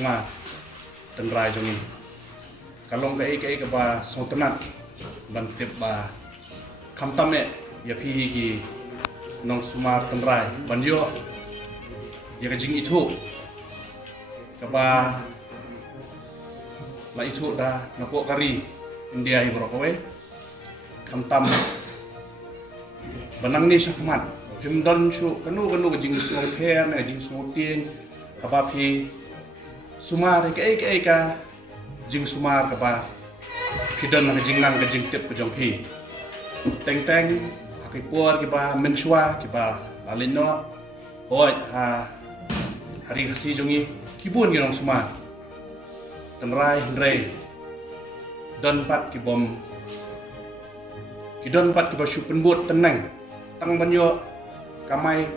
sunga tenrai jongi kalong kai ke ba sontenat bantip ba kamtam ya pi gi nong sumar tenrai banyo ya jing itu ke ba la itu dah napo kari India hi brokowe kamtam banang ni sakmat himdan chu kanu jing sung pher na jing sung tieng kaba phi sumar ke ka jing sumar kaba phidan na jing nang ke jing tip ke jong phi teng akai por ke ba menshwa ke ba lalino oi ha hari hasi jongi kibun ngi nong sumar tenrai hindrai dan pat ki bom kidon pat ki ba shu penbut tenang tang banyo kamai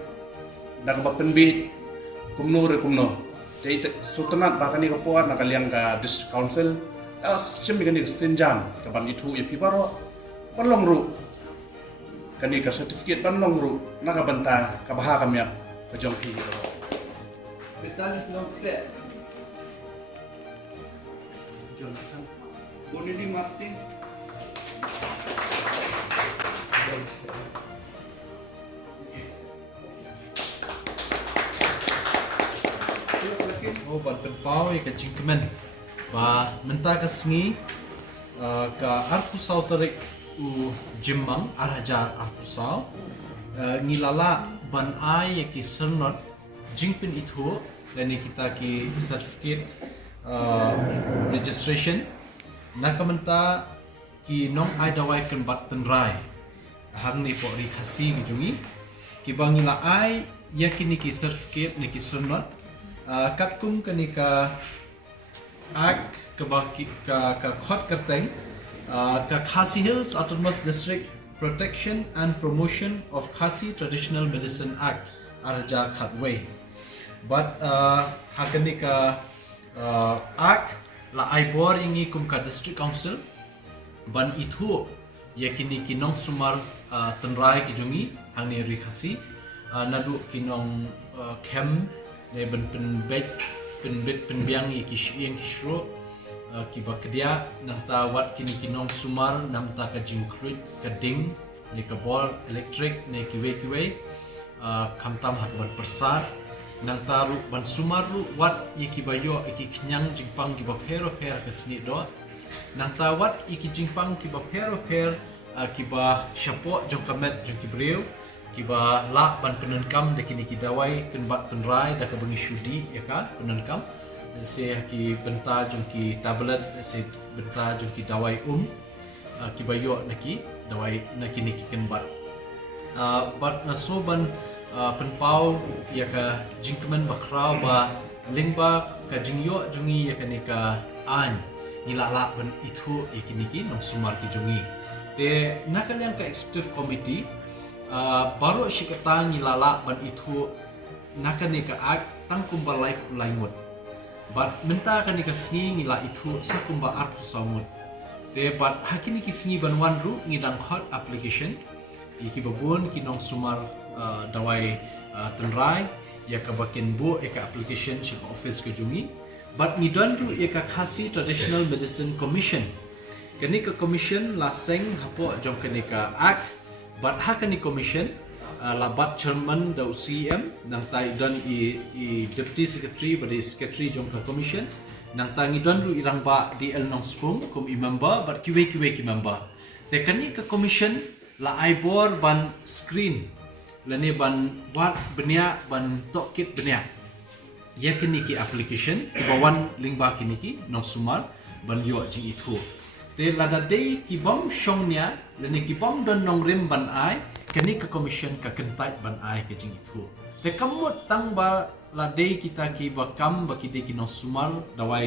dak ba penbit kumno jadi sultanat bahkan ni kepuat nak kalian ke district council as cemi kan ni senjam ke ban itu ya pibaro panlong ru kan ni ke certificate panlong ru nak banta ke bahar kami ke jongki betul long set Jonathan Bonnie Martin Bat penpau ya kecing kemen, ba mentah kesengi ke arpusau terik u Jemang araja arpusau ngilala ban ai ya ki sernot jingpin itu dan kita ki certificate registration nak mentah ki nong ai dawai ken bat tenrai hang ni po ri khasi ngijungi ki bangila ai ya kini ki certificate ni ki sernot katkum kanika ak kebaki ka khot kerteng ka Khasi Hills Autonomous District Protection and Promotion of Khasi Traditional Medicine Act arja khatway but hakanika ak la aibor ingi kum ka district council ban itu yakini kinong sumar tenrai kijungi hangni ri khasi nadu kinong kem ne ben penbiang yang kisro kiba kedia nanta wat kini kinong sumar namta ka jingkrit ka ding ne ka bol elektrik ne kiwe kamtam hat wat persat nanta ru ban sumar ru wat yikibayo iki knyang jingpang kiba pero ka sni do nanta wat iki jingpang kiba pero kiba syapo jong kamet jong kibreu kiba la ban penenkam de kini kidawai kenbat penrai da ka bengi syudi ya ka penenkam se ki benta jong ki tablet se benta jong ki dawai kiba yo naki dawai naki niki kenbat bat naso ban penpau ya ka jingkemen bakrau ba lingba ka jingyo jungi ya ka nika an nilala ban itu ikiniki nong sumar ki jungi te nakalyang ka executive committee baru syikata ngilala ban itu nakani ka ak tangkum balai laimut bat menta kani ka sngi ngila itu sakumba arpu samut te bat hakini ki sngi ban wan ru ngidang khot application iki babun kinong sumar dawai tenrai ya ka bakin bu eka application shi office ke jungi bat ngidon ru ya ka Khasi Traditional Medicine Commission kani ka commission laseng hapo jom kani ka ak but hakani commission labat chairman da UCM nang tai don i deputy secretary badi secretary jong ka commission nang tangi don ru irang ba DL nong spung kum i member but kiwe ki member te kani ka commission la aibor ban screen lani ban wat benia ban tokit benia ya kini ki application ki bawan lingba kini ki nong sumar ban yo jing itu te lada day ki bom shongnya lani ki bom don nong rim ban ai kani ka commission ka kentai ban ai ke jing itu te kamut tang ba la day kita ki bakam ba ki de ki nong sumar dawai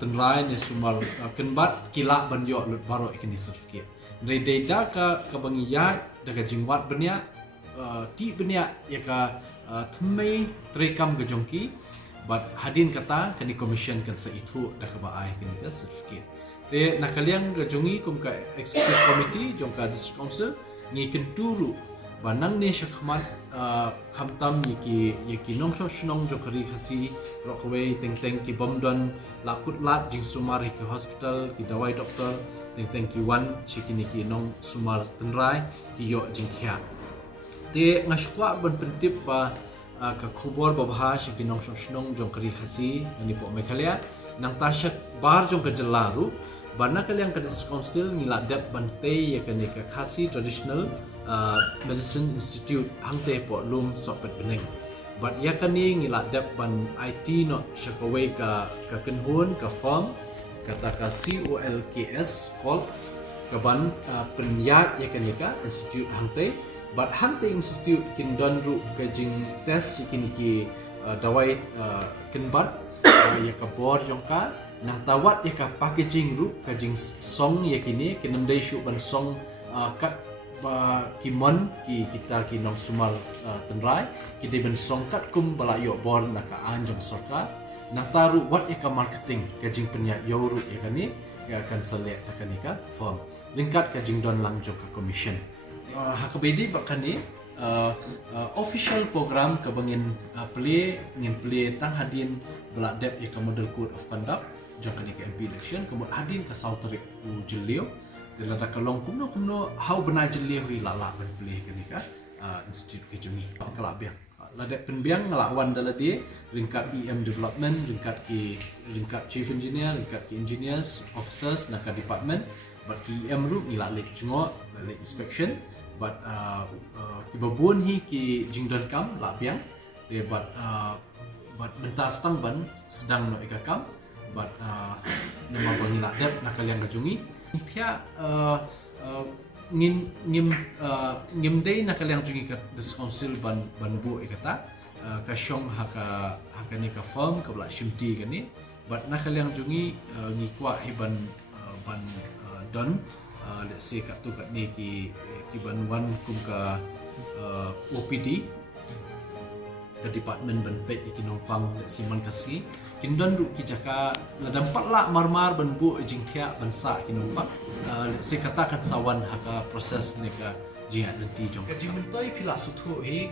tenrai ne sumar kenbat kila ban yo lut baro ikini certificate re day da ka bangi ya daga jingwat benya ti benya ya ka thmei trekam ga jongki but hadin kata kani commission kan sa itu da ka ba ai kani ka certificate te nakaliang jongi kum ka executive committee jong ka district council ngi kenturu banang ni syakmat kamtam yaki nong shnong jokari khasi rokway teng ki bomdon lakut lat jing sumar ki hospital ki dawai doktor teng ki wan shikini ki nong sumar tenrai ki yo jing khia te ngashkwa ban pentip ba ka khubor babha shiki nong shnong jokari khasi ni po Meghalaya nang tasyak bar jong ka jelaru bana kaliang ka district council ngila dep bante yakani ka khasi traditional medicine institute hangte po lum sopet beneng but yakani ngila dep ban IT no shakaway ka kenhun ka farm kata ka COLKS ka ban penyak yakani ka institute hangte but hangte institute kin don ru ka jing test yakini ki dawai kenbat ya ka bor jongka nang tawat ya ka packaging ru ka jing song yakini kinamdai shu ban song kat kimon kita ki nong sumal tenrai kita ben song kat kum bala yo bor na ka anjong sorka nang taru wat ya ka marketing ka jing penya yoru ya kani ya akan select ta kani ka firm lingkat ka jing don lang jong ka commission hakabedi bakani official program kabangin play tang hadin bela dep ya ka model code of conduct jong kani ka MP election kemudian hadin ka sauterik u jelio telada kalong kumno how benar jelio ri lala ban play kani ka institute ke jumi kala biang ladek penbiang ngelawan dala dia ringkat EM development ringkat chief engineer ringkat ki engineers officers nak ka department but EM ru ngilalik jengo lalik inspection but kibabun hi ki jingdon kam la biang te but mentas tang ban sedang no ikakam but nama bangila dep nakaliang kajungi thia ngim dei nakaliang jungi ka council ban bu ikata ka syong haka ni ka firm ka bla shimti kani but nakaliang jungi ngikwa hiban ban don let's say kat tu kat ni ki ban kum ka OPD ke department ban pek iki nopang siman kasi kindon ru ki jaka ladam patla marmar ban bu jingkhia ban sa ki nopang let's say katakan sawan haka proses ni ka jia nanti jong ka jimentoi pila suthu hi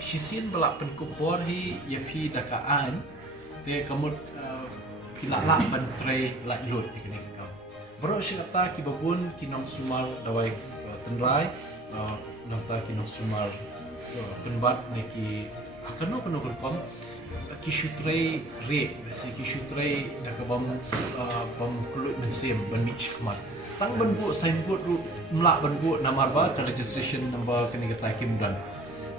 shisin bala pen kupor hi yapi dakaan te kamut pila la ban tray la lot ikani ka bro shikata ki babun kinong sumal dawai tenrai nangta kinong sumal penbat neki akano kono kurpam ki shutrai re si ki shutrai dakabam bam kulut mensim ban mich kmat tang ban bu signboard ru mla ban bu namar ba ka registration number kani kata kim dan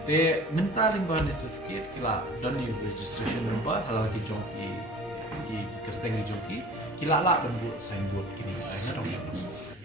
te menta limba ni certificate kila dan ni registration number halal ki jongki ki kerteng jongki kila la ban bu signboard kini ai na dong